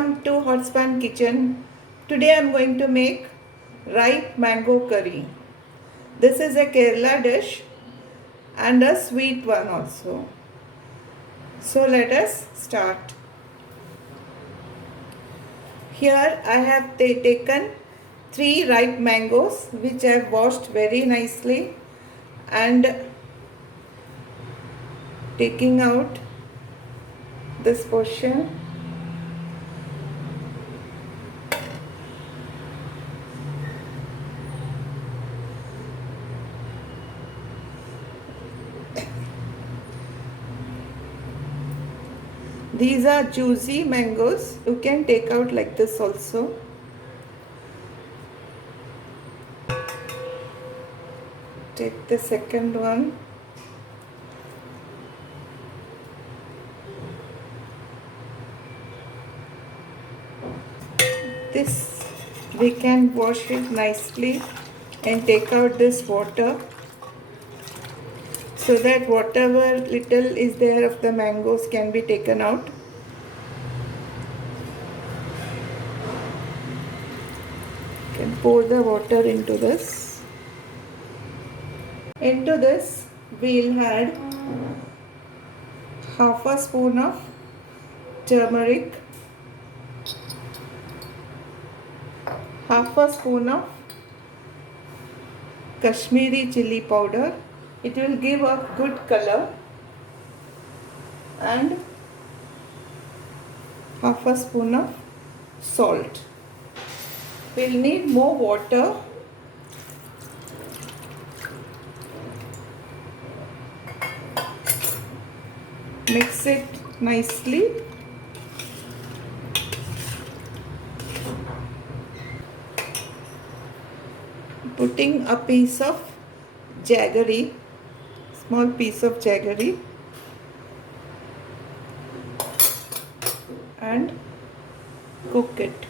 Welcome to Hot Span Kitchen. Today I am going to make ripe mango curry. This is a Kerala dish and a sweet one also. So let us start. Here I have taken 3 ripe mangoes which I have washed very nicely and taking out this portion. These are juicy mangoes. You can take out like this also. Take the second one. This we can wash it nicely and take out this water, so that whatever little is there of the mangoes can be taken out. You can pour the water into this. Into this we'll add half a spoon of turmeric, half a spoon of Kashmiri chilli powder. It will give a good color, and half a spoon of salt. We'll need more water. Mix it nicely. Putting a piece of jaggery, small piece of jaggery, and cook it.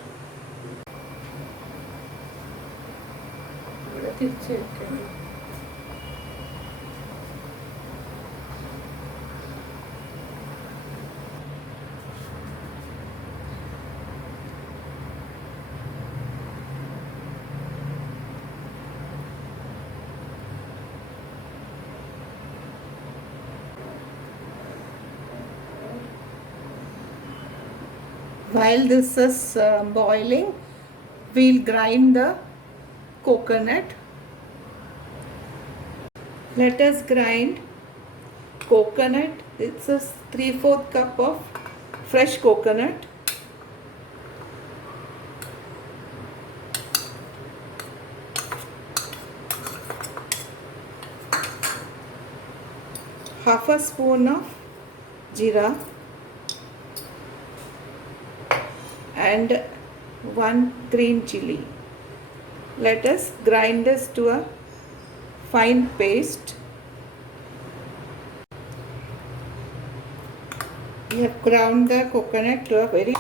While this is boiling, we'll grind the coconut. Let us grind coconut. It's a 3/4 cup of fresh coconut. Half a spoon of jeera and 1 green chilli. Let us grind this to a fine paste. We have ground the coconut to a very...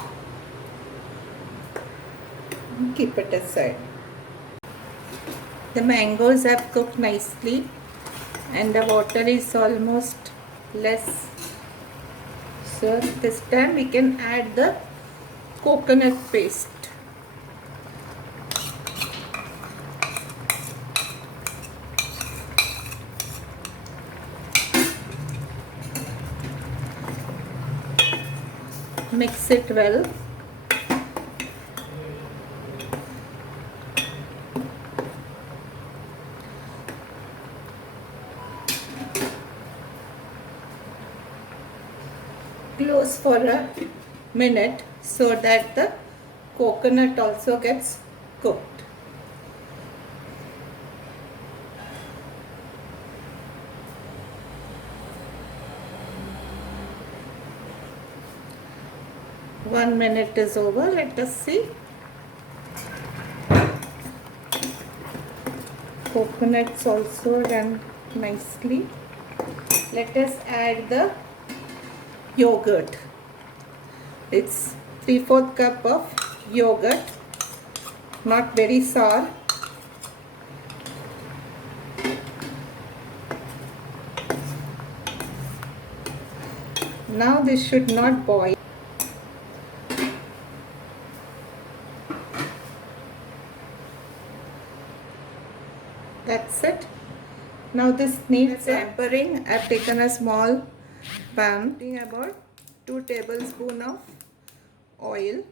Keep it aside. The mangoes have cooked nicely and the water is almost less. So this time we can add the coconut paste. Mix it well. Close for a minute so that the coconut also gets cooked. One minute is over. Let us see. Coconuts also done nicely. Let us add the yogurt. It's 3/4 cup of yogurt, not very sour. Now this should not boil. That's it. Now this needs tampering. I've taken a small pan, about 2 tablespoons of oil,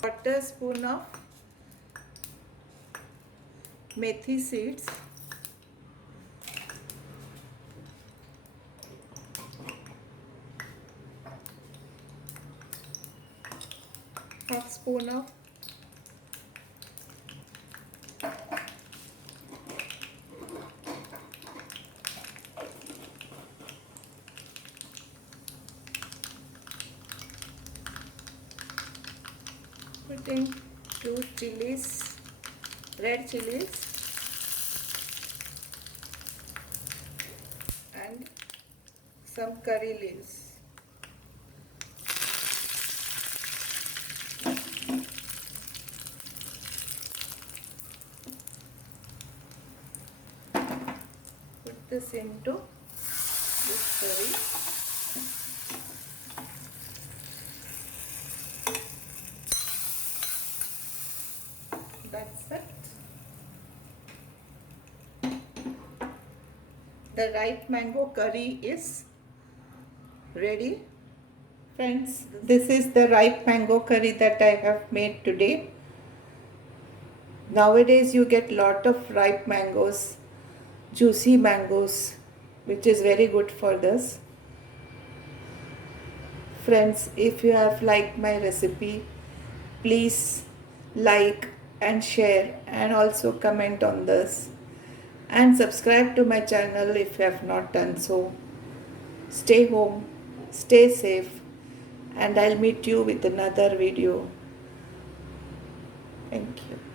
quarter spoon of methi seeds, half spoon of putting 2 chillies, red chillies, and some curry leaves. Put this into this curry. That's it. The ripe mango curry is ready. Friends, this is the ripe mango curry that I have made today. Nowadays you get lot of ripe mangoes, juicy mangoes, which is very good for this. Friends, if you have liked my recipe, please like and share and also comment on this, and subscribe to my channel if you have not done so. Stay home, stay safe, and I'll meet you with another video. Thank you.